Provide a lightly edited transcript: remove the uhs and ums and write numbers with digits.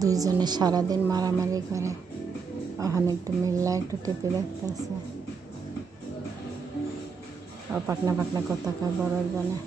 দুইজনে সারাদিন মারামারি করে, ওখানে একটু মিল্লা একটু টিপে দেখতেছে। ও পাকনা পাকনা কথা কয় বড় জনে।